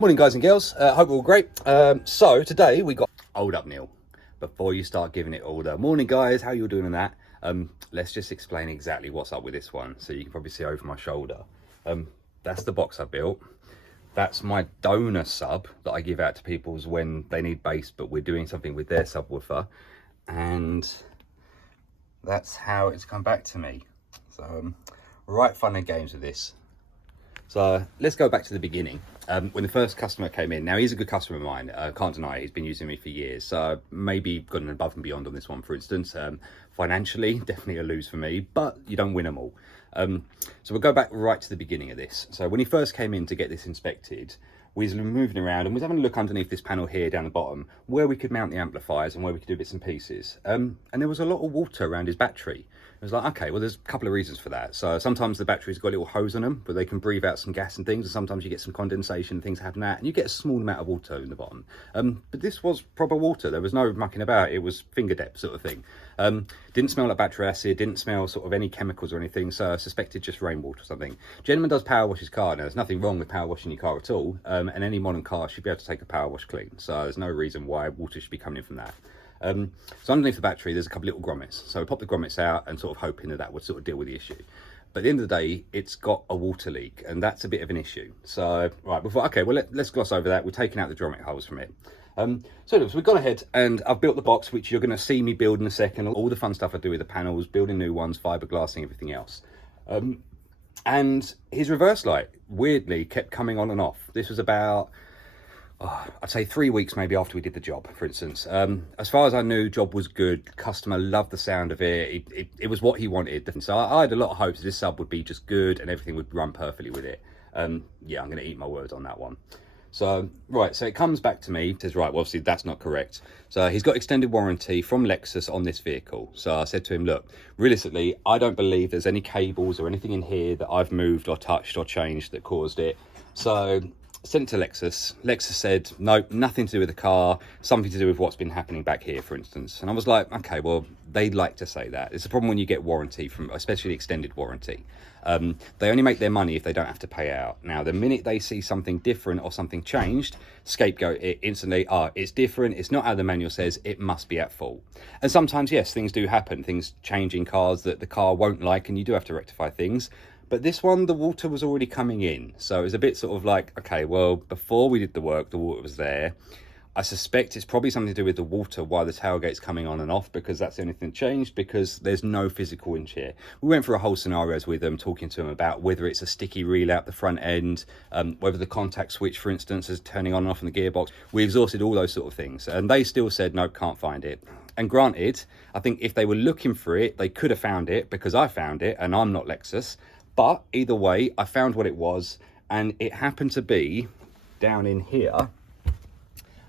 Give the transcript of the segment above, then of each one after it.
Morning guys and girls, hope we're all great. So today we got hold up Neil, before you start giving it all the morning guys, how you doing on that, let's just explain exactly what's up with this one. So you can probably see over my shoulder, that's the box I built. That's my donor sub that I give out to people when they need bass but we're doing something with their subwoofer, and that's how it's come back to me. So right fun and games with this. So let's go back to the beginning. When the first customer came in, now he's a good customer of mine, can't deny it, he's been using me for years, so maybe gone above and beyond on this one, for instance. Financially, definitely a lose for me, but you don't win them all. So we'll go back right to the beginning of this. So when he first came in to get this inspected, we was moving around and we was having a look underneath this panel here down the bottom, where we could mount the amplifiers and where we could do bits and pieces. And there was a lot of water around his battery. It was like, okay, well, there's a couple of reasons for that. So sometimes the battery's got a little hose on them, but they can breathe out some gas and things, and sometimes you get some condensation and things happen that, and you get a small amount of water in the bottom. But this was proper water. There was no mucking about. It was finger depth sort of thing. Didn't smell like battery acid, didn't smell sort of any chemicals or anything, so I suspected just rainwater or something. Gentleman does power wash his car. Now, there's nothing wrong with power washing your car at all, and any modern car should be able to take a power wash clean, so there's no reason why water should be coming in from that. So underneath the battery there's a couple of little grommets, so we pop the grommets out and sort of hoping that that would sort of deal with the issue. But at the end of the day, it's got a water leak, and that's a bit of an issue. So right, before, okay, well, let's gloss over that. We're taking out the grommet holes from it. So we've gone ahead and I've built the box, which you're going to see me build in a second. All the fun stuff I do with the panels, building new ones, fiberglassing, everything else. And his reverse light weirdly kept coming on and off. This was about, I'd say 3 weeks maybe after we did the job, for instance. As far as I knew, job was good. Customer loved the sound of it. It was what he wanted. So I had a lot of hopes this sub would be just good and everything would run perfectly with it. Yeah, I'm going to eat my words on that one. So, right, so it comes back to me, says, right, well, obviously that's not correct. So he's got extended warranty from LEXUS on this vehicle. So I said to him, look, realistically, I don't believe there's any cables or anything in here that I've moved or touched or changed that caused it. So sent it to LEXUS. LEXUS said, no, nothing to do with the car, something to do with what's been happening back here, for instance. And I was like, okay, well, they'd like to say that. It's a problem when you get warranty from, especially extended warranty. They only make their money if they don't have to pay out. Now, the minute they see something different or something changed, scapegoat it instantly. It's different, it's not how the manual says, it must be at fault. And sometimes, yes, things do happen, things change in cars that the car won't like, and you do have to rectify things. But this one, the water was already coming in. So it was a bit sort of like, okay, well, before we did the work, the water was there. I suspect it's probably something to do with the water, why the tailgate's coming on and off, because that's the only thing that changed, because there's no physical inch here. We went through a whole scenarios with them, talking to them about whether it's a sticky relay up the front end, whether the contact switch, for instance, is turning on and off in the gearbox. We exhausted all those sort of things, and they still said, nope, can't find it. And granted, I think if they were looking for it, they could have found it, because I found it, and I'm not LEXUS. But either way, I found what it was, and it happened to be down in here.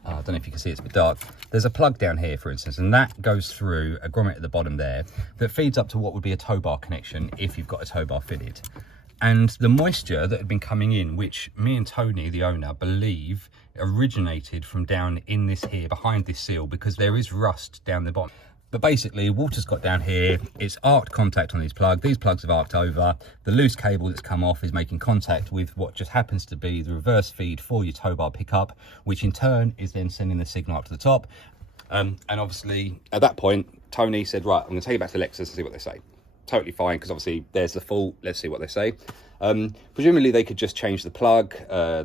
I don't know if you can see, it's a bit dark. There's a plug down here, for instance, and that goes through a grommet at the bottom there that feeds up to what would be a tow bar connection if you've got a tow bar fitted. And the moisture that had been coming in, which me and Tony, the owner, believe originated from down in this here, behind this seal, because there is rust down the bottom. But basically, water's got down here, it's arced contact on these plugs have arced over, the loose cable that's come off is making contact with what just happens to be the reverse feed for your tow bar pickup, which in turn is then sending the signal up to the top. And obviously, at that point, Tony said, right, I'm going to take it back to LEXUS and see what they say. Totally fine, because obviously there's the fault, let's see what they say. Presumably they could just change the plug,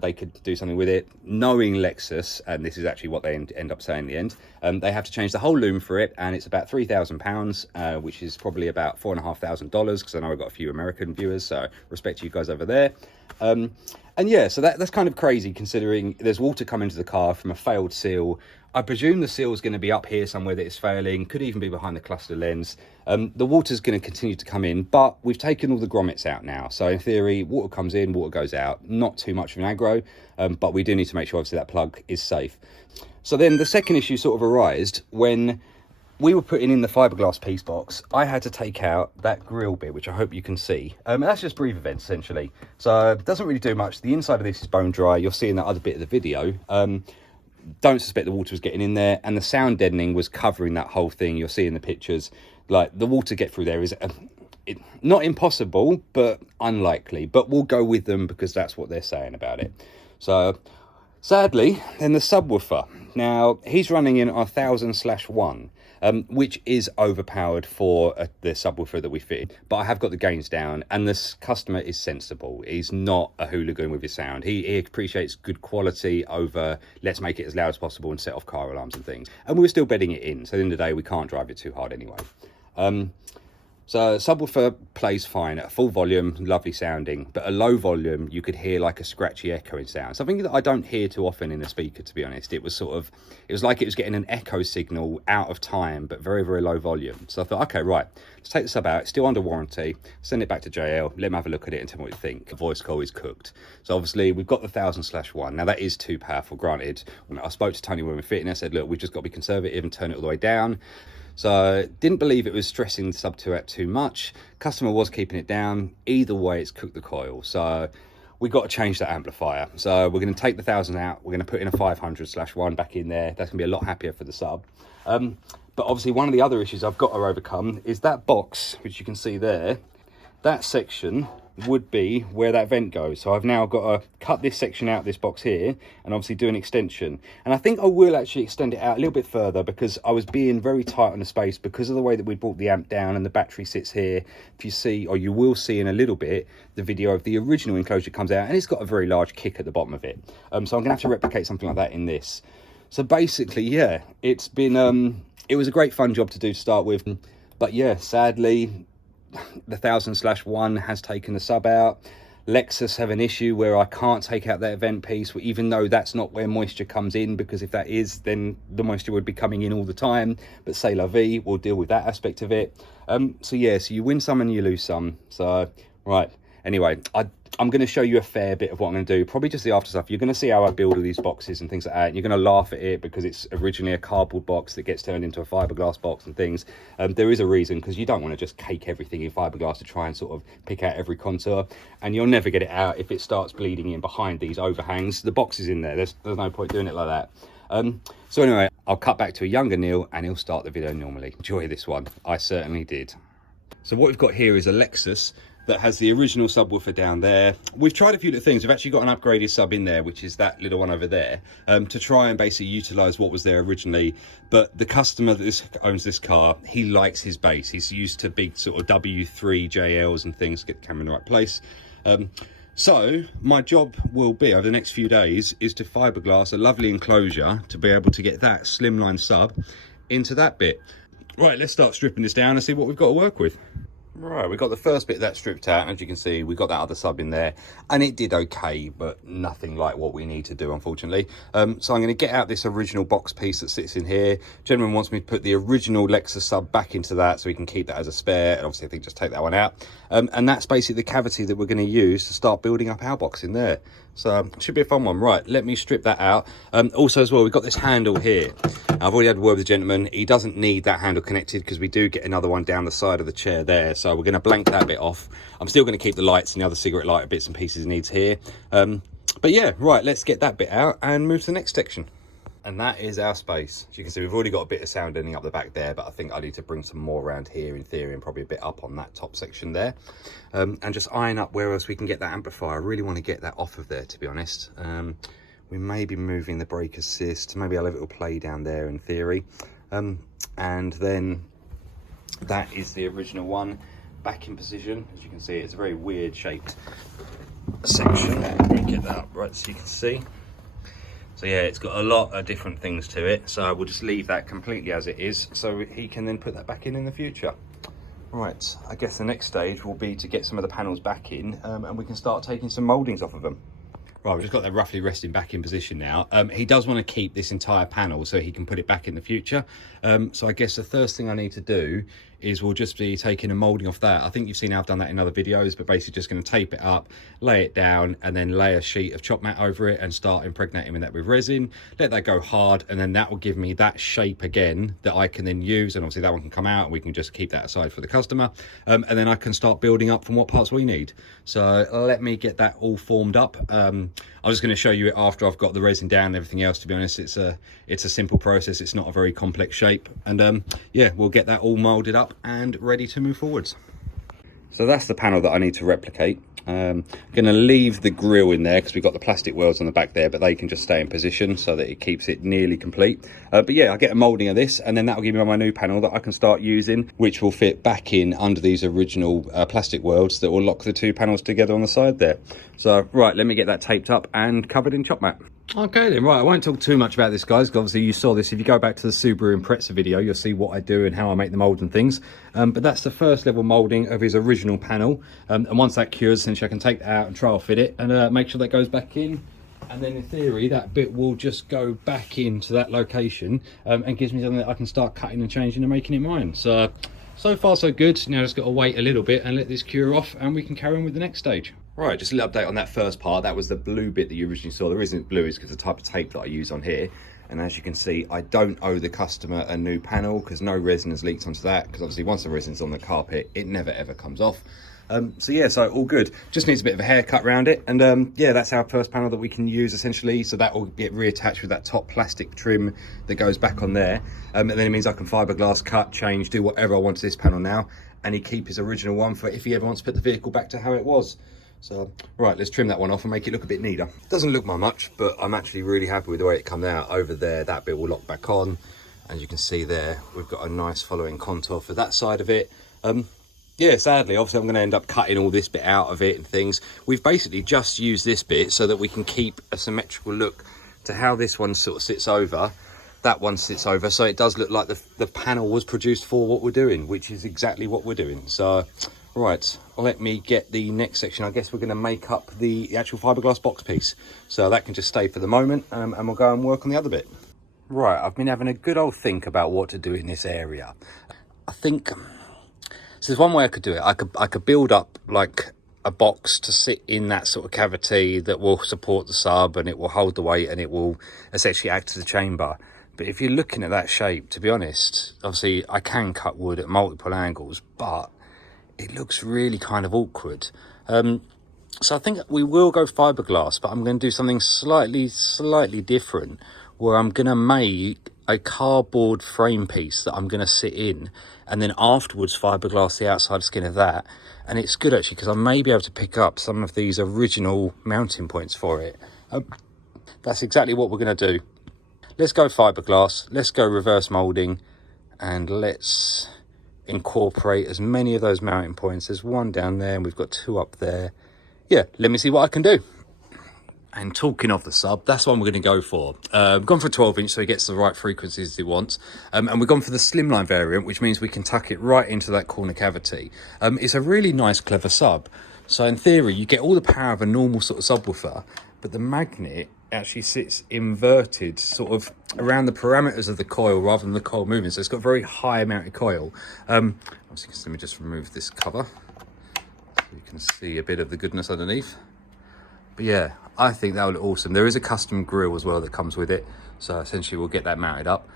they could do something with it. Knowing LEXUS, and this is actually what they end up saying in the end, they have to change the whole loom for it, and it's about £3,000, which is probably about $4,500, because I know I've got a few American viewers, so respect to you guys over there. And yeah, so that's kind of crazy, considering there's water coming to the car from a failed seal. I presume the seal is going to be up here somewhere that it's failing, could even be behind the cluster lens. The water's going to continue to come in, but we've taken all the grommets out now. So in theory, water comes in, water goes out. Not too much of an aggro, but we do need to make sure obviously that plug is safe. So then the second issue sort of arose when we were putting in the fiberglass piece box. I had to take out that grill bit, which I hope you can see. That's just breather vents essentially. So it doesn't really do much. The inside of this is bone dry. You'll see in that other bit of the video. Don't suspect the water was getting in there, and the sound deadening was covering that whole thing. You'll see in the pictures, like the water get through there is not impossible, but unlikely. But we'll go with them because that's what they're saying about it. So Sadly, then the subwoofer. Now, he's running in our 1000/1, which is overpowered for the subwoofer that we fitted. But I have got the gains down, and this customer is sensible. He's not a hooligan with his sound. He appreciates good quality over, let's make it as loud as possible and set off car alarms and things. And we're still bedding it in, so at the end of the day, we can't drive it too hard anyway. So subwoofer plays fine at full volume, lovely sounding, but a low volume you could hear like a scratchy echoing sound, something that I don't hear too often in a speaker, to be honest. It was like it was getting an echo signal out of time, but very, very low volume. So I thought, okay, right, let's take the sub out. It's still under warranty, send it back to JL, let them have a look at it and tell me what you think. The voice call is cooked. So obviously we've got the 1000/1. Now that is too powerful, granted. When I spoke to Tony when we were fitting, I said, look, we've just got to be conservative and turn it all the way down. So didn't believe it was stressing the sub 2 out too much. Customer was keeping it down. Either way, it's cooked the coil. So we got to change that amplifier. So we're going to take the 1000 out. We're going to put in a 500/1 back in there. That's going to be a lot happier for the sub. But obviously one of the other issues I've got to overcome is that box, which you can see there, that section would be where that vent goes. So I've now got to cut this section out, this box here, and obviously do an extension. And I think I will actually extend it out a little bit further, because I was being very tight on the space because of the way that we brought the amp down and the battery sits here. If you see, or you will see in a little bit, the video of the original enclosure comes out, and it's got a very large kick at the bottom of it. So I'm gonna have to replicate something like that in this. So basically, yeah, it's been it was a great fun job to do to start with, but yeah, sadly the 1000/1 has taken the sub out. LEXUS have an issue where I can't take out that vent piece, even though that's not where moisture comes in, because if that is, then the moisture would be coming in all the time. But c'est la vie, we'll deal with that aspect of it. So yeah, so you win some and you lose some. So right, anyway, I'm going to show you a fair bit of what I'm going to do, probably just the after stuff. You're going to see how I build all these boxes and things like that. And you're going to laugh at it because it's originally a cardboard box that gets turned into a fiberglass box and things. There is a reason, because you don't want to just cake everything in fiberglass to try and sort of pick out every contour. And you'll never get it out if it starts bleeding in behind these overhangs. The box is in there. There's no point doing it like that. So anyway, I'll cut back to a younger Neil and he'll start the video normally. Enjoy this one. I certainly did. So what we've got here is a LEXUS that has the original subwoofer down there. We've tried a few little things. We've actually got an upgraded sub in there, which is that little one over there, to try and basically utilize what was there originally. But the customer that owns this car, he likes his bass. He's used to big sort of W3 JLs and things, get the camera in the right place. So my job will be over the next few days is to fiberglass a lovely enclosure to be able to get that slimline sub into that bit. Right, let's start stripping this down and see what we've got to work with. Right, we got the first bit of that stripped out, and as you can see, we got that other sub in there, and it did okay, but nothing like what we need to do, unfortunately. So I'm going to get out this original box piece that sits in here. Gentleman wants me to put the original LEXUS sub back into that so we can keep that as a spare, and obviously I think just take that one out. And that's basically the cavity that we're going to use to start building up our box in there. So it should be a fun one. Right, let me strip that out. Also as well, we've got this handle here. I've already had a word with the gentleman. He doesn't need that handle connected because we do get another one down the side of the chair there. So we're going to blank that bit off. I'm still going to keep the lights and the other cigarette lighter bits and pieces he needs here. But yeah, right, let's get that bit out and move to the next section. And that is our space. As you can see, we've already got a bit of sound ending up the back there, but I think I need to bring some more around here in theory, and probably a bit up on that top section there. And just iron up where else we can get that amplifier. I really want to get that off of there, to be honest. We may be moving the brake assist. Maybe I'll have it all play down there in theory. And then that is the original one back in position. As you can see, it's a very weird shaped section. Let me get that up right so you can see. So yeah, it's got a lot of different things to it. So we'll just leave that completely as it is, so he can then put that back in the future. Right, I guess the next stage will be to get some of the panels back in, and we can start taking some mouldings off of them. Right, we've just got that roughly resting back in position now. He does want to keep this entire panel so he can put it back in the future. So I guess the first thing I need to do is we'll just be taking a moulding off that. I think you've seen how I've done that in other videos, but basically just going to tape it up, lay it down, and then lay a sheet of chop mat over it and start impregnating that with resin. Let that go hard, and then that will give me that shape again that I can then use, and obviously that one can come out and we can just keep that aside for the customer. And then I can start building up from what parts we need. So let me get that all formed up. I'm just going to show you it after I've got the resin down and everything else. To be honest, it's a simple process. It's not a very complex shape, and yeah, we'll get that all molded up and ready to move forwards. So that's the panel that I need to replicate. I'm going to leave the grill in there because we've got the plastic welds on the back there, but they can just stay in position so that it keeps it nearly complete. But yeah, I'll get a moulding of this, and then that'll give me my new panel that I can start using, which will fit back in under these original plastic welds that will lock the two panels together on the side there. So right, let me get that taped up and covered in chop mat. Okay then, right, I won't talk too much about this, guys, because obviously you saw this. If you go back to the Subaru Impreza video, you'll see what I do and how I make the mould and things. But that's the first level moulding of his original panel. And once that cures, essentially I can take that out and trial fit it and make sure that goes back in. And then in theory, that bit will just go back into that location and gives me something that I can start cutting and changing and making it mine. So far so good. Now just got to wait a little bit and let this cure off, and we can carry on with the next stage. Right, just a little update on that first part. That was the blue bit that you originally saw. The reason it's blue is because the type of tape that I use on here. And as you can see, I don't owe the customer a new panel because no resin has leaked onto that. Because obviously once the resin's on the carpet, it never ever comes off. So yeah, so all good. Just needs a bit of a haircut around it. And yeah, that's our first panel that we can use essentially. So that will get reattached with that top plastic trim that goes back on there. And then it means I can fiberglass, cut, change, do whatever I want to this panel now. And he keep his original one for if he ever wants to put the vehicle back to how it was. So, right, let's trim that one off and make it look a bit neater. Doesn't look my much, but I'm actually really happy with the way it comes out. Over there, that bit will lock back on. As you can see there, we've got a nice following contour for that side of it. Yeah, sadly, obviously I'm going to end up cutting all this bit out of it and things. We've basically just used this bit so that we can keep a symmetrical look to how this one sort of sits over. That one sits over, so it does look like the panel was produced for what we're doing, which is exactly what we're doing. So, right, let me get the next section. I guess we're going to make up the actual fiberglass box piece. So that can just stay for the moment, and we'll go and work on the other bit. Right, I've been having a good old think about what to do in this area. I think, so there's one way I could do it. I could build up like a box to sit in that sort of cavity that will support the sub, and it will hold the weight, and it will essentially act as a chamber. But if you're looking at that shape, to be honest, obviously I can cut wood at multiple angles, but it looks really kind of awkward. So I think we will go fiberglass, but I'm going to do something slightly different, where I'm going to make a cardboard frame piece that I'm going to sit in, and then afterwards fiberglass the outside skin of that. And it's good actually, because I may be able to pick up some of these original mounting points for it. That's exactly what we're going to do. Let's go fiberglass, let's go reverse moulding, and let's incorporate as many of those mounting points. There's one down there and we've got two up there. Yeah, let me see what I can do. And talking of the sub, that's what we're going to go for. We've gone for a 12-inch so he gets the right frequencies he wants. And we've gone for the slimline variant, which means we can tuck it right into that corner cavity. It's a really nice, clever sub. So in theory, you get all the power of a normal sort of subwoofer, but the magnet actually sits inverted sort of around the parameters of the coil rather than the coil moving. So it's got a very high mounted coil. Obviously, let me just remove this cover so you can see a bit of the goodness underneath. But yeah, I think that will look awesome. There is a custom grille as well that comes with it. So essentially we'll get that mounted up.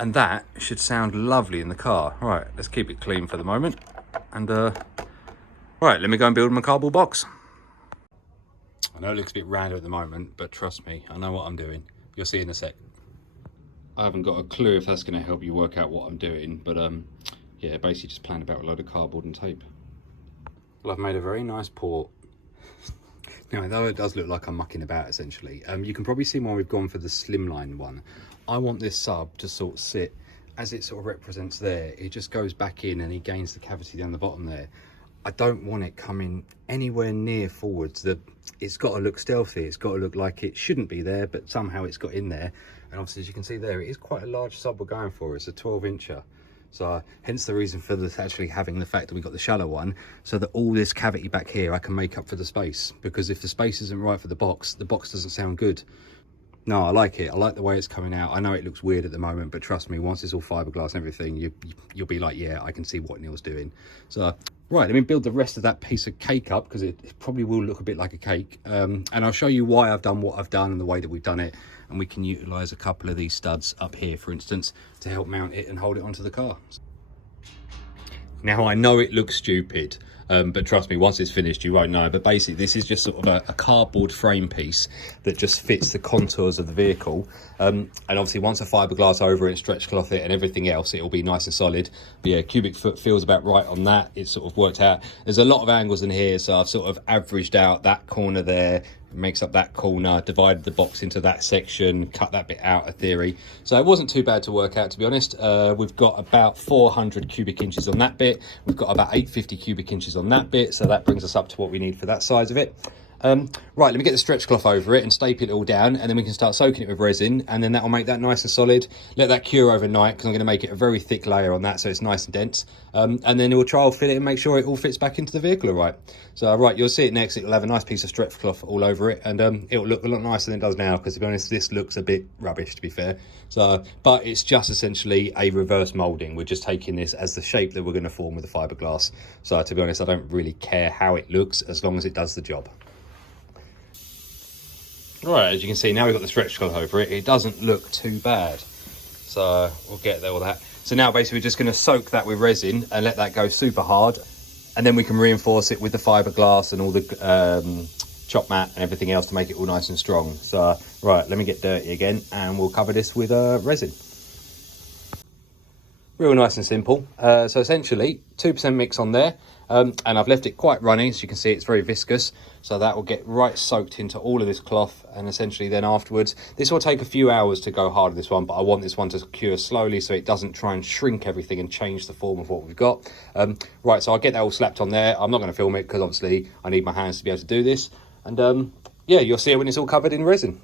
And that should sound lovely in the car. All right, let's keep it clean for the moment. And right, let me go and build my cardboard box. I know it looks a bit random at the moment, but trust me, I know what I'm doing. You'll see in a sec. I haven't got a clue if that's going to help you work out what I'm doing, but yeah, basically just planned about a load of cardboard and tape. Well, I've made a very nice port. Now, though it does look like I'm mucking about, essentially, you can probably see why we've gone for the slimline one. I want this sub to sort of sit, as it sort of represents there, it just goes back in and he gains the cavity down the bottom there. I don't want it coming anywhere near forwards. It's got to look stealthy. It's got to look like it shouldn't be there, but somehow it's got in there. And obviously, as you can see there, it is quite a large sub we're going for. It's a 12-incher. So hence the reason for this actually having the fact that we got the shallow one, so that all this cavity back here I can make up for the space. Because if the space isn't right for the box doesn't sound good. No, I like it. I like the way it's coming out. I know it looks weird at the moment, but trust me, once it's all fiberglass and everything, you'll be like, yeah, I can see what Neil's doing. So, right, let me build the rest of that piece of cake up, because it probably will look a bit like a cake. And I'll show you why I've done what I've done and the way that we've done it. And we can utilise a couple of these studs up here, for instance, to help mount it and hold it onto the car. Now, I know it looks stupid, but trust me, once it's finished you won't know. But basically this is just sort of a cardboard frame piece that just fits the contours of the vehicle, and obviously once a fiberglass over it, stretch cloth it and everything else, it'll be nice and solid. But yeah, cubic foot feels about right on that. It's sort of worked out. There's a lot of angles in here, so I've sort of averaged out that corner there, makes up that corner, divided the box into that section, cut that bit out of theory. So it wasn't too bad to work out, to be honest. We've got about 400 cubic inches on that bit. We've got about 850 cubic inches on that bit. So that brings us up to what we need for that size of it. Right, let me get the stretch cloth over it and staple it all down, and then we can start soaking it with resin, and then that will make that nice and solid. Let that cure overnight, because I'm going to make it a very thick layer on that so it's nice and dense, and then we'll trial fit it and make sure it all fits back into the vehicle all right. So right, you'll see it next. It'll have a nice piece of stretch cloth all over it, and it'll look a lot nicer than it does now, because to be honest this looks a bit rubbish, to be fair. So but it's just essentially a reverse moulding. We're just taking this as the shape that we're going to form with the fiberglass. So to be honest, I don't really care how it looks as long as it does the job. Right, as you can see now we've got the stretch cloth over it. It doesn't look too bad, so we'll get there with that. So now basically we're just going to soak that with resin and let that go super hard, and then we can reinforce it with the fiberglass and all the chop mat and everything else to make it all nice and strong. So right, let me get dirty again and we'll cover this with resin. Real nice and simple. So essentially 2% mix on there, and I've left it quite runny, so you can see it's very viscous, so that will get right soaked into all of this cloth. And essentially then afterwards, this will take a few hours to go hard, this one, but I want this one to cure slowly so it doesn't try and shrink everything and change the form of what we've got. Right, so I'll get that all slapped on there. I'm not going to film it because obviously I need my hands to be able to do this, and yeah, you'll see it when it's all covered in resin.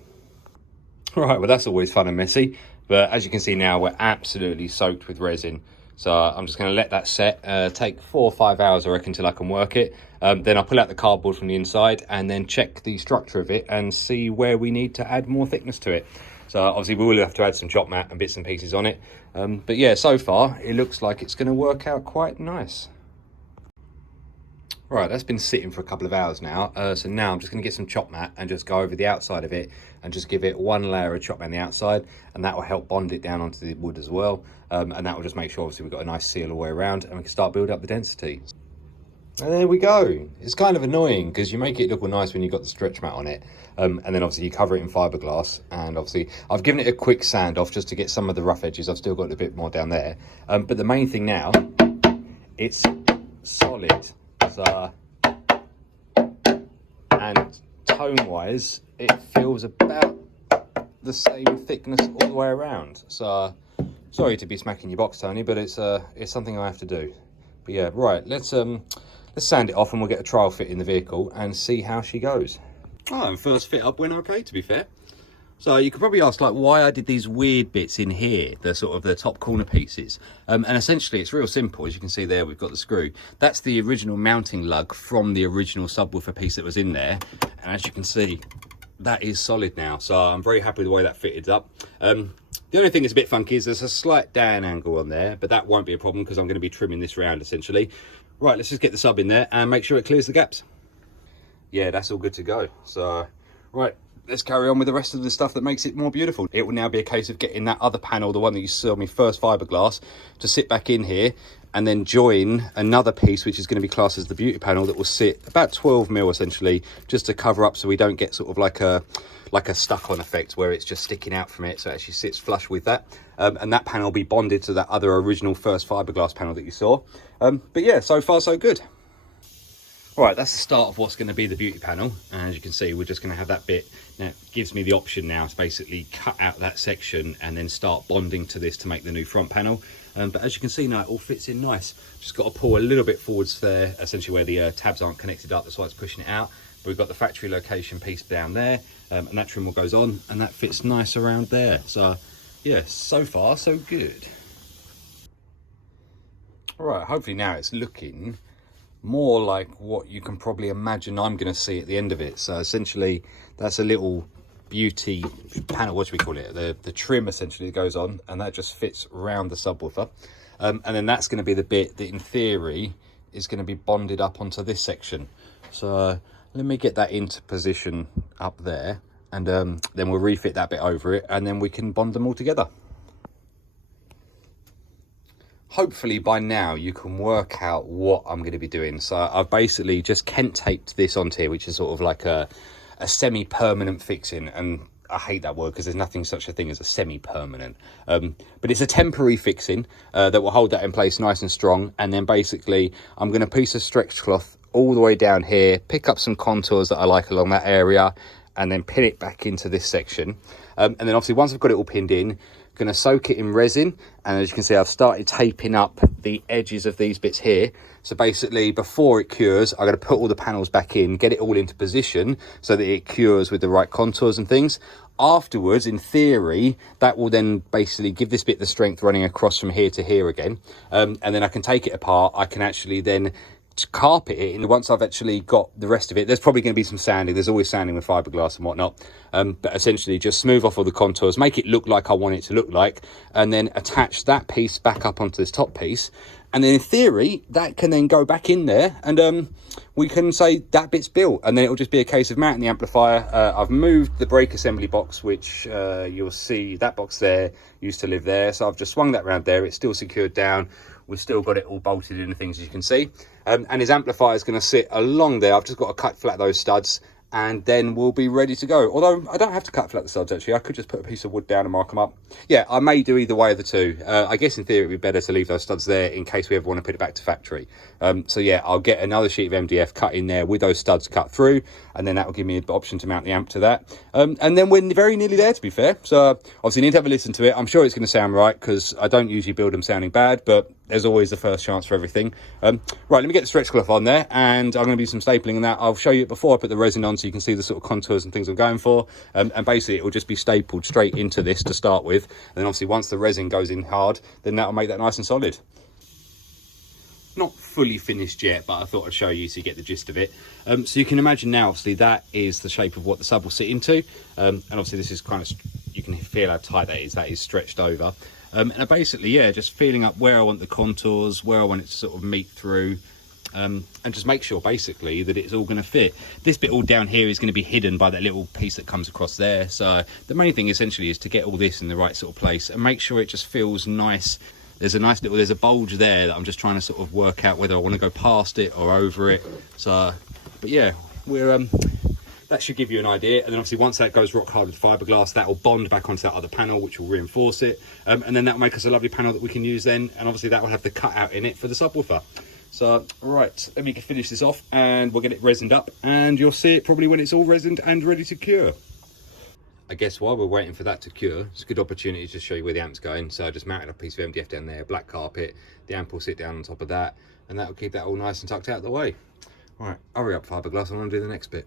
Right, well that's always fun and messy, but as you can see now we're absolutely soaked with resin. So I'm just going to let that set, take 4 or 5 hours I reckon till I can work it. Then I'll pull out the cardboard from the inside and then check the structure of it and see where we need to add more thickness to it. So obviously we will have to add some chop mat and bits and pieces on it. But yeah, so far it looks like it's going to work out quite nice. Right, that's been sitting for a couple of hours now. So now I'm just going to get some chop mat and just go over the outside of it and just give it one layer of chop mat on the outside, and that will help bond it down onto the wood as well. And that will just make sure obviously we've got a nice seal all the way around and we can start building up the density. And there we go. It's kind of annoying because you make it look all nice when you've got the stretch mat on it, and then obviously you cover it in fiberglass, and obviously I've given it a quick sand off just to get some of the rough edges. I've still got a bit more down there, but the main thing now, it's solid. So, and tone wise it feels about the same thickness all the way around. So sorry to be smacking your box, Tony, but it's something I have to do. But yeah, right, let's sand it off and we'll get a trial fit in the vehicle and see how she goes. Oh, and first fit up went okay, to be fair. So you could probably ask like why I did these weird bits in here, the sort of the top corner pieces. And essentially it's real simple. As you can see there, we've got the screw. That's the original mounting lug from the original subwoofer piece that was in there. And as you can see, that is solid now. So I'm very happy with the way that fitted up. The only thing that's a bit funky is there's a slight down angle on there, but that won't be a problem because I'm going to be trimming this round essentially. Right, let's just get the sub in there and make sure it clears the gaps. Yeah, that's all good to go. So, right, let's carry on with the rest of the stuff that makes it more beautiful. It will now be a case of getting that other panel, the one that you saw me first fiberglass, to sit back in here and then join another piece which is going to be classed as the beauty panel that will sit about 12 mil essentially, just to cover up so we don't get sort of like a stuck-on effect where it's just sticking out from it, so it actually sits flush with that. And that panel will be bonded to that other original first fiberglass panel that you saw. But yeah, so far so good. All right, that's the start of what's going to be the beauty panel. And as you can see, we're just going to have that bit. Now, it gives me the option now to basically cut out that section and then start bonding to this to make the new front panel. But as you can see now, it all fits in nice. Just got to pull a little bit forwards there, essentially where the tabs aren't connected up. That's why it's pushing it out. But we've got the factory location piece down there, and that trim will goes on, and that fits nice around there. So yeah, so far so good. All right, hopefully now it's looking more like what you can probably imagine I'm going to see at the end of it. So essentially that's a little beauty panel, what should we call it, the trim essentially that goes on, and that just fits around the subwoofer, and then that's going to be the bit that in theory is going to be bonded up onto this section. So let me get that into position up there, and then we'll refit that bit over it, and then we can bond them all together. hopefully by now you can work out what I'm going to be doing. So I've basically just Kent taped this onto here, which is sort of like a semi-permanent fixing, and I hate that word because there's nothing such a thing as a semi-permanent, but it's a temporary fixing that will hold that in place nice and strong. And then basically I'm going to piece of stretch cloth all the way down here, pick up some contours that I like along that area, and then pin it back into this section. And then obviously once I've got it all pinned in, going to soak it in resin, and as you can see I've started taping up the edges of these bits here. So basically before it cures, I'm going to put all the panels back in, get it all into position so that it cures with the right contours and things. Afterwards, in theory, that will then basically give this bit the strength running across from here to here again, and then I can take it apart. I can actually then carpet it, and once I've actually got the rest of it, there's probably going to be some sanding. There's always sanding with fiberglass and whatnot, but essentially just smooth off all the contours, make it look like I want it to look like, and then attach that piece back up onto this top piece. And then in theory that can then go back in there, and we can say that bit's built, and then it'll just be a case of mounting the amplifier. I've moved the brake assembly box, which you'll see that box there used to live there, so I've just swung that around there. It's still secured down. We've still got it all bolted in and things, as you can see. And his amplifier is going to sit along there. I've just got to cut flat those studs, and then we'll be ready to go. Although I don't have to cut flat the studs, actually. I could just put a piece of wood down and mark them up. Yeah, I may do either way of the two. I guess in theory it'd be better to leave those studs there in case we ever want to put it back to factory. So yeah, I'll get another sheet of MDF cut in there with those studs cut through, and then that will give me an option to mount the amp to that. And then we're very nearly there, to be fair. So obviously you need to have a listen to it. I'm sure it's going to sound right, because I don't usually build them sounding bad, but there's always the first chance for everything. Right, let me get the stretch cloth on there, and I'm going to do some stapling and that. I'll show you it before I put the resin on so you can see the sort of contours and things I'm going for. And basically it will just be stapled straight into this to start with. And then obviously once the resin goes in hard, then that'll make that nice and solid. Not fully finished yet, but I thought I'd show you so you get the gist of it. So you can imagine now, obviously that is the shape of what the sub will sit into. And obviously this is kind of, you can feel how tight that is stretched over. And basically, yeah, just feeling up where I want the contours, where I want it to sort of meet through, and just make sure basically that it's all going to fit. This bit all down here is going to be hidden by that little piece that comes across there. So the main thing essentially is to get all this in the right sort of place and make sure it just feels nice. There's a bulge there that I'm just trying to sort of work out whether I want to go past it or over it. So, but yeah, that should give you an idea. And then obviously once that goes rock hard with fiberglass, that will bond back onto that other panel, which will reinforce it. And then that will make us a lovely panel that we can use then. And obviously that will have the cutout in it for the subwoofer. So, right, let me finish this off and we'll get it resined up, and you'll see it probably when it's all resined and ready to cure. I guess while we're waiting for that to cure, it's a good opportunity to show you where the amp's going. So I just mounted a piece of MDF down there, black carpet. The amp will sit down on top of that, and that will keep that all nice and tucked out of the way. All right, hurry up, fiberglass, I want to do the next bit.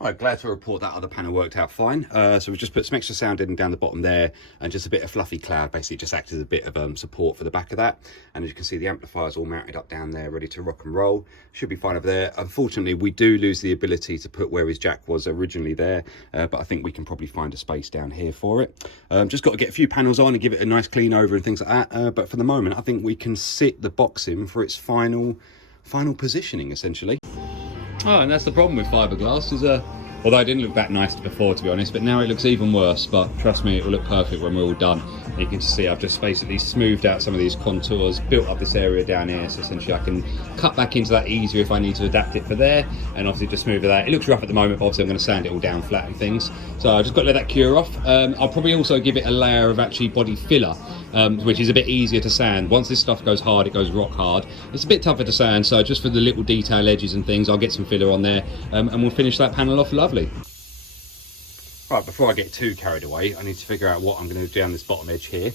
All right, glad to report that other panel worked out fine. So we just put some extra sound in down the bottom there, and just a bit of fluffy cloud basically just acted as a bit of support for the back of that. And as you can see, the amplifier's all mounted up down there, ready to rock and roll. Should be fine over there. Unfortunately, we do lose the ability to put where his jack was originally there, but I think we can probably find a space down here for it. Just got to get a few panels on and give it a nice clean over and things like that. But for the moment, I think we can sit the box in for its final positioning, essentially. Oh, and that's the problem with fiberglass, is although it didn't look that nice before, to be honest, but now it looks even worse. But trust me, it will look perfect when we're all done. You can see I've just basically smoothed out some of these contours, built up this area down here, so essentially I can cut back into that easier if I need to adapt it for there, and obviously just smooth it out. It looks rough at the moment, but obviously I'm going to sand it all down flat and things. So I just got to let that cure off. I'll probably also give it a layer of actually body filler, which is a bit easier to sand. Once this stuff goes hard, it goes rock hard. It's a bit tougher to sand, so just for the little detail edges and things, I'll get some filler on there, and we'll finish that panel off lovely. Right, before I get too carried away, I need to figure out what I'm going to do down this bottom edge here.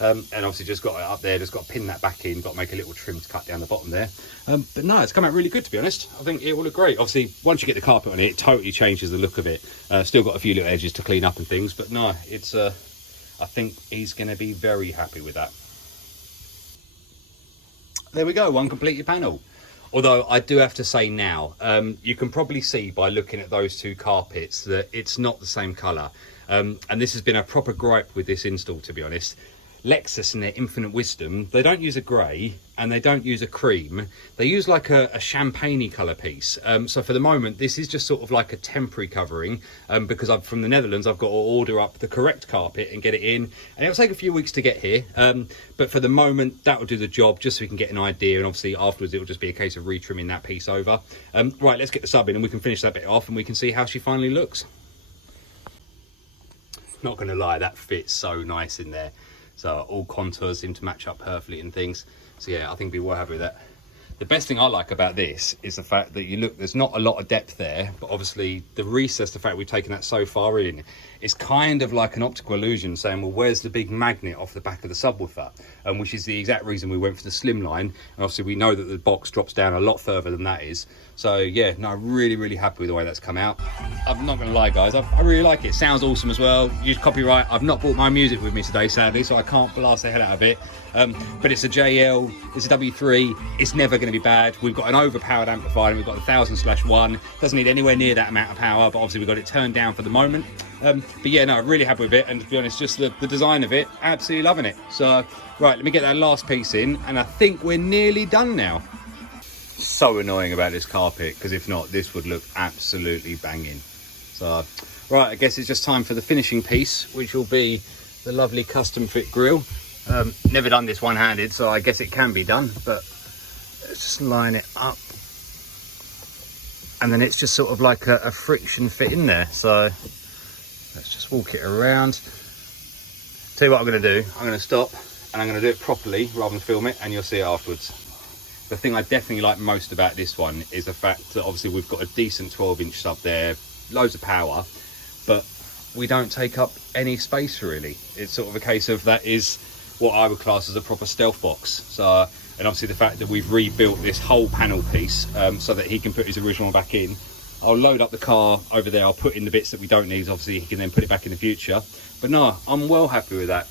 And obviously just got it up there, just got to pin that back in, got to make a little trim to cut down the bottom there. But no, it's come out really good, to be honest. I think it will look great. Obviously, once you get the carpet on it, it totally changes the look of it. Still got a few little edges to clean up and things, but no, it's I think he's going to be very happy with that. There we go, one completed panel. Although I do have to say now, you can probably see by looking at those two carpets that it's not the same colour. And this has been a proper gripe with this install, to be honest. LEXUS in their infinite wisdom, they don't use a grey and they don't use a cream. They use like a champagne-y colour piece. So for the moment, this is just sort of like a temporary covering because from the Netherlands, I've got to order up the correct carpet and get it in. And it'll take a few weeks to get here. But for the moment, that will do the job just so we can get an idea. And obviously afterwards, it'll just be a case of retrimming that piece over. Right, let's get the sub in and we can finish that bit off and we can see how she finally looks. Not going to lie, that fits so nice in there. So all contours seem to match up perfectly and things. So yeah, I think we will happy with that. The best thing I like about this is the fact that you look, there's not a lot of depth there, but obviously the recess, the fact we've taken that so far in, it's kind of like an optical illusion saying, well, where's the big magnet off the back of the subwoofer? Which is the exact reason we went for the slimline. And obviously we know that the box drops down a lot further than that is. So yeah, no, really, really happy with the way that's come out. I'm not gonna lie guys, I really like it. Sounds awesome as well. Use copyright. I've not brought my music with me today, sadly, so I can't blast the hell out of it. But it's a JL, it's a W3, it's never gonna be bad. We've got an overpowered amplifier and we've got the 1000/1. Doesn't need anywhere near that amount of power, but obviously we've got it turned down for the moment. But yeah, no, really happy with it, and to be honest, just the design of it, absolutely loving it. So, right, let me get that last piece in, and I think we're nearly done now. So annoying about this carpet, because if not, this would look absolutely banging. So, right, I guess it's just time for the finishing piece, which will be the lovely custom fit grille. Never done this one-handed, so I guess it can be done, but let's just line it up. And then it's just sort of like a friction fit in there. So let's just walk it around. Tell you what I'm gonna do, I'm gonna stop and I'm gonna do it properly rather than film it, and you'll see it afterwards. The thing I definitely like most about this one is the fact that obviously we've got a decent 12-inch sub there, loads of power, but we don't take up any space really. It's sort of a case of that is what I would class as a proper stealth box. So, and obviously the fact that we've rebuilt this whole panel piece so that he can put his original back in. I'll load up the car over there, I'll put in the bits that we don't need, obviously he can then put it back in the future. But no, I'm well happy with that.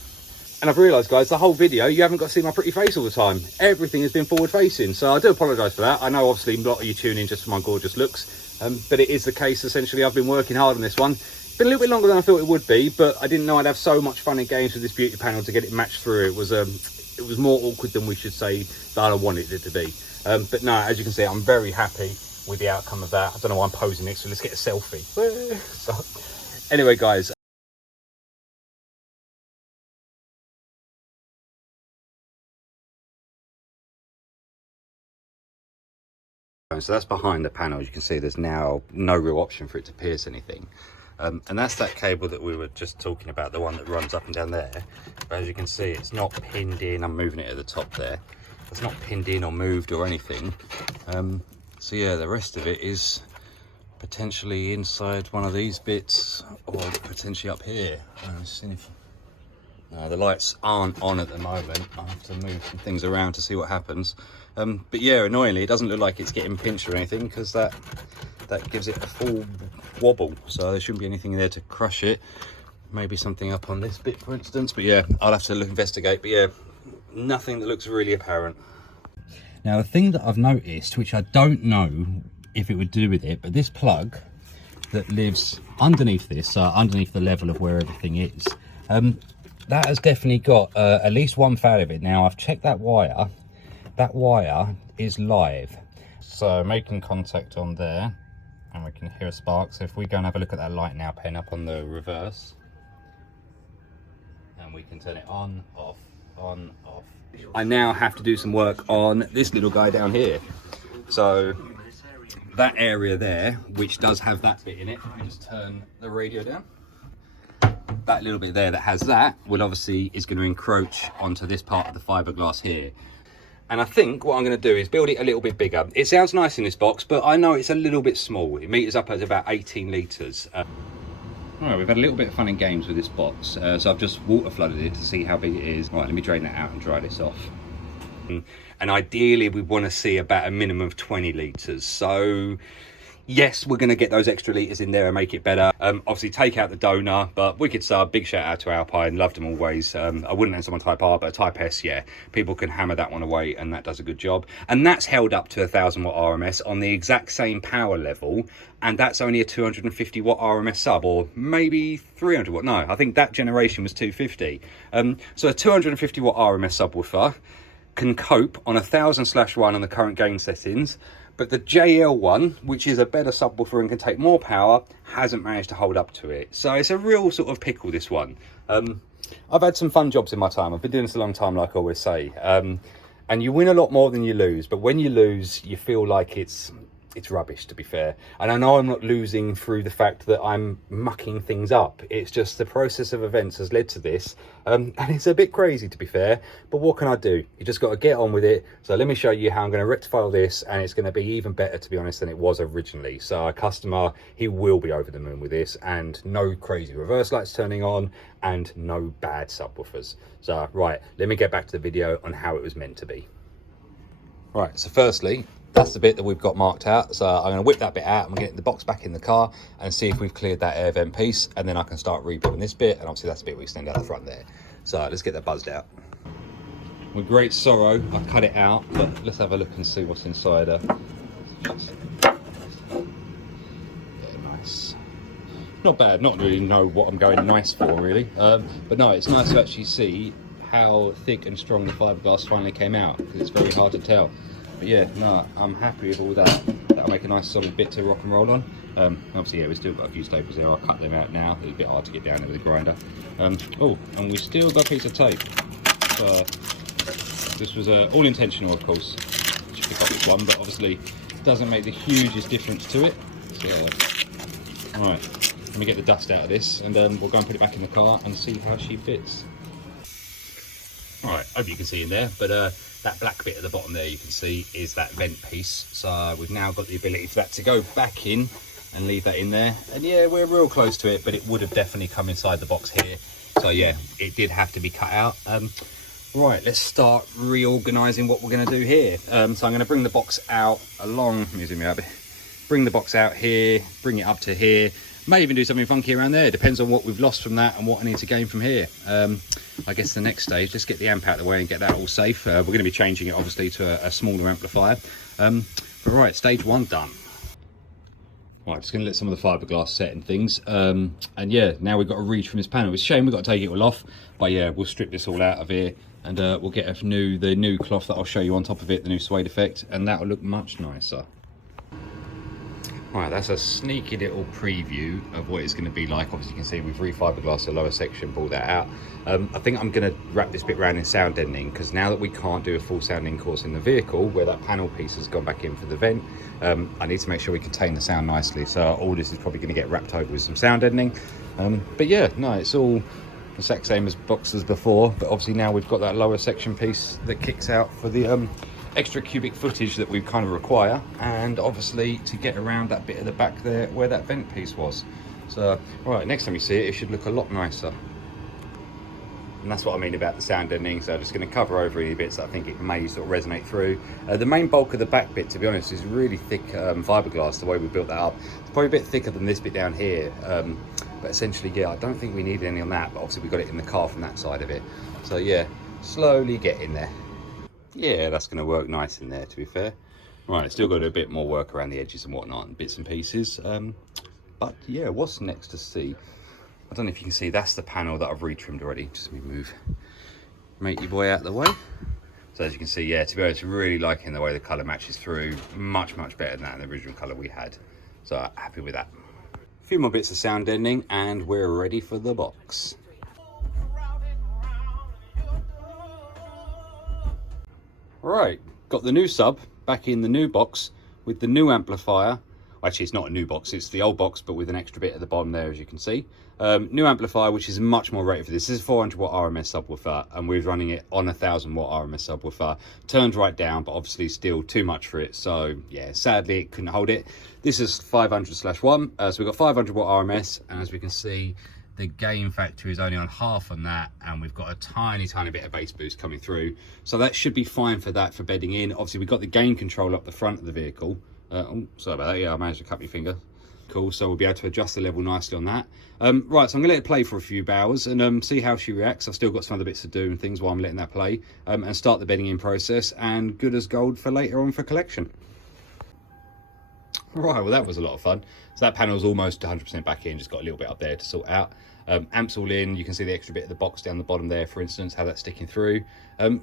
And I've realised, guys, the whole video, you haven't got to see my pretty face all the time. Everything has been forward facing, so I do apologise for that. I know obviously a lot of you tune in just for my gorgeous looks, but it is the case, essentially. I've been working hard on this one. Been a little bit longer than I thought it would be, but I didn't know I'd have so much fun and games with this beauty panel to get it matched through. It was more awkward than we should say that I wanted it to be. But no, as you can see, I'm very happy with the outcome of that. I don't know why I'm posing next to, let's get a selfie. So, anyway, guys. So that's behind the panel. You can see there's now no real option for it to pierce anything. And that's that cable that we were just talking about, the one that runs up and down there. But as you can see, it's not pinned in. I'm moving it at the top there. It's not pinned in or moved or anything. So yeah, the rest of it is potentially inside one of these bits or potentially up here. No, the lights aren't on at the moment. I have to move some things around to see what happens. But yeah, annoyingly, it doesn't look like it's getting pinched or anything, because that gives it a full wobble. So there shouldn't be anything there to crush it. Maybe something up on this bit, for instance. But yeah, I'll have to investigate. But yeah, nothing that looks really apparent. Now, the thing that I've noticed, which I don't know if it would do with it, but this plug that lives underneath this, underneath the level of where everything is, that has definitely got at least one fail of it. Now, I've checked that wire. That wire is live. So making contact on there, and we can hear a spark. So if we go and have a look at that light now, pen up on the reverse, and we can turn it on, off, on, off. I now have to do some work on this little guy down here. So that area there, which does have that bit in it, let me just turn the radio down. That little bit there that has that, will obviously is going to encroach onto this part of the fiberglass here. And I think what I'm going to do is build it a little bit bigger. It sounds nice in this box, but I know it's a little bit small. It meters up at about 18 litres. All right, we've had a little bit of fun and games with this box. So I've just water flooded it to see how big it is. All right, let me drain that out and dry this off. And ideally, we want to see about a minimum of 20 litres. So Yes, we're going to get those extra litres in there and make it better. Obviously, take out the donor, but wicked sub. Big shout out to Alpine. Loved them always. I wouldn't answer on Type R, but Type S, yeah. People can hammer that one away, and that does a good job. And that's held up to 1,000 watt RMS on the exact same power level. And that's only a 250 watt RMS sub, or maybe 300 watt. No, I think that generation was 250. So a 250 watt RMS subwoofer can cope on 1,000/1 on the current gain settings. But the JL one, which is a better subwoofer and can take more power, hasn't managed to hold up to it. So it's a real sort of pickle, this one. I've had some fun jobs in my time. I've been doing this a long time, like I always say. And you win a lot more than you lose. But when you lose, you feel like it's rubbish, to be fair. And I know I'm not losing through the fact that I'm mucking things up. It's just the process of events has led to this. And it's a bit crazy, to be fair. But what can I do? You just got to get on with it. So let me show you how I'm going to rectify all this. And it's going to be even better, to be honest, than it was originally. So our customer, he will be over the moon with this. And no crazy reverse lights turning on. And no bad subwoofers. So, right, let me get back to the video on how it was meant to be. Right, so firstly, that's the bit that we've got marked out. So I'm going to whip that bit out. I'm going to get the box back in the car and see if we've cleared that air vent piece. And then I can start rebuilding this bit. And obviously that's the bit we extend out the front there. So let's get that buzzed out. With great sorrow, I cut it out. But let's have a look and see what's inside her. Yeah, nice. Not bad. Not really know what I'm going nice for, really. But no, it's nice to actually see how thick and strong the fiberglass finally came out. Because it's very hard to tell. But yeah, no, I'm happy with all that. That'll make a nice solid bit to rock and roll on. Obviously, yeah, we've still got a few staples there. I'll cut them out now. It's a bit hard to get down there with a grinder. Oh, and we still got a piece of tape. So this was all intentional, of course. Should pick up this one, but obviously doesn't make the hugest difference to it. So, all right, let me get the dust out of this, and we'll go and put it back in the car and see how she fits. All right, hope you can see in there, but that black bit at the bottom there you can see is that vent piece. So we've now got the ability for that to go back in and leave that in there. And yeah, we're real close to it, but it would have definitely come inside the box here. So yeah, it did have to be cut out. Right, let's start reorganizing what we're going to do here. So I'm going to bring the box out along, let me zoom out a bit. Bring the box out here, bring it up to here. May even do something funky around there. Depends on what we've lost from that and what I need to gain from here. I guess the next stage, just get the amp out of the way and get that all safe. We're going to be changing it obviously to a smaller amplifier. But right, stage one done. Right, just going to let some of the fiberglass set and things. And yeah, now we've got to read from this panel. It's a shame we've got to take it all off. But yeah, we'll strip this all out of here. And we'll get the new cloth that I'll show you on top of it, the new suede effect. And that will look much nicer. Right, that's a sneaky little preview of what it's going to be like. Obviously you can see we've refiberglassed the lower section, pulled that out. I think I'm going to wrap this bit around in sound deadening, because now that we can't do a full sounding course in the vehicle where that panel piece has gone back in for the vent, I need to make sure we contain the sound nicely. So all this is probably going to get wrapped over with some sound deadening. But yeah, no, it's all the exact same as boxes before, but obviously now we've got that lower section piece that kicks out for the extra cubic footage that we kind of require, and obviously to get around that bit at the back there where that vent piece was. So right, next time you see it, it should look a lot nicer. And that's what I mean about the sound deadening. So I'm just going to cover over any bits that I think it may sort of resonate through. The main bulk of the back bit, to be honest, is really thick fiberglass, the way we built that up. It's probably a bit thicker than this bit down here, but essentially, yeah, I don't think we need any on that, but obviously we got it in the car from that side of it. So yeah, slowly get in there. Yeah, that's going to work nice in there, to be fair. Right, still got to do a bit more work around the edges and whatnot, and bits and pieces. But yeah, what's next to see? I don't know if you can see, that's the panel that I've retrimmed already. Just let me move matey boy out of the way. So as you can see, yeah, to be honest, really liking the way the colour matches through. Much, much better than the original colour we had. So happy with that. A few more bits of sound deadening and we're ready for the box. Right, got the new sub back in the new box with the new amplifier. Actually, it's not a new box, it's the old box, but with an extra bit at the bottom there, as you can see. New amplifier, which is much more rated for this. This is a 400 watt RMS subwoofer, and we're running it on a 1000 watt RMS subwoofer. Turned right down, but obviously still too much for it. So yeah, sadly it couldn't hold it. This is 500/1, so we've got 500 watt RMS, and as we can see, the gain factor is only on half on that, and we've got a tiny bit of bass boost coming through. So that should be fine for that, for bedding in. Obviously we've got the gain control up the front of the vehicle, Oh, sorry about that. Yeah, I managed to cut my finger. Cool, so we'll be able to adjust the level nicely on that. Right, so I'm gonna let it play for a few hours and see how she reacts. I've still got some other bits to do and things while I'm letting that play, and start the bedding in process, and good as gold for later on for collection. Right, well that was a lot of fun. So that panel's almost 100% back in, just got a little bit up there to sort out. Amps all in, you can see the extra bit of the box down the bottom there, for instance, how that's sticking through.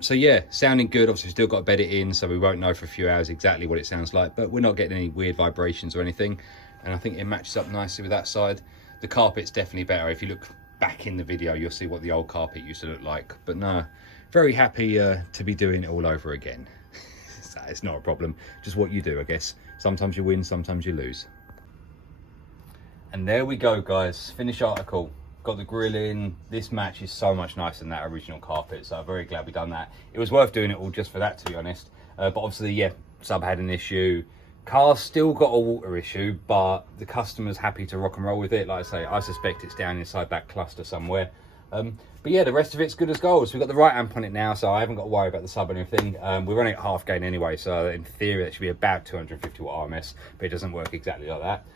So yeah, sounding good. Obviously still got to bed it in, so we won't know for a few hours exactly what it sounds like, but we're not getting any weird vibrations or anything. And I think it matches up nicely with that side. The carpet's definitely better. If you look back in the video, you'll see what the old carpet used to look like. But no, very happy to be doing it all over again. It's not a problem, just what you do, I guess. Sometimes you win, sometimes you lose. And there we go, guys, finished article. Got the grill in. This match is so much nicer than that original carpet, so I'm very glad we done that. It was worth doing it all just for that, to be honest. But obviously, yeah, sub had an issue. Car's still got a water issue, but the customer's happy to rock and roll with it. Like I say, I suspect it's down inside that cluster somewhere. But yeah, the rest of it's good as gold. So we've got the right amp on it now, so I haven't got to worry about the sub and everything. We're running at half gain anyway, so in theory that should be about 250 watt RMS, but it doesn't work exactly like that.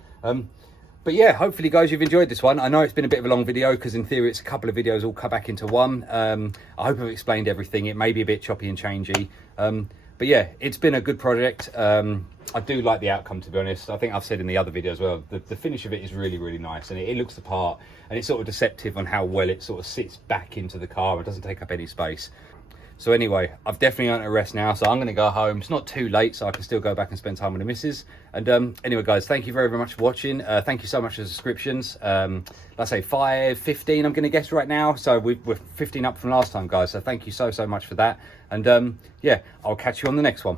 But yeah, hopefully guys you've enjoyed this one. I know it's been a bit of a long video because in theory it's a couple of videos all cut back into one. I hope I've explained everything. It may be a bit choppy and changey. But yeah, it's been a good project. I do like the outcome, to be honest. I think I've said in the other video as well, the finish of it is really, really nice, and it looks the part, and it's sort of deceptive on how well it sort of sits back into the car. It doesn't take up any space. So anyway, I've definitely earned a rest now, so I'm going to go home. It's not too late, so I can still go back and spend time with the missus. And anyway, guys, thank you very, very much for watching. Thank you so much for the subscriptions. Let's say 15, I'm going to guess right now. So we're 15 up from last time, guys. So thank you so, so much for that. And yeah, I'll catch you on the next one.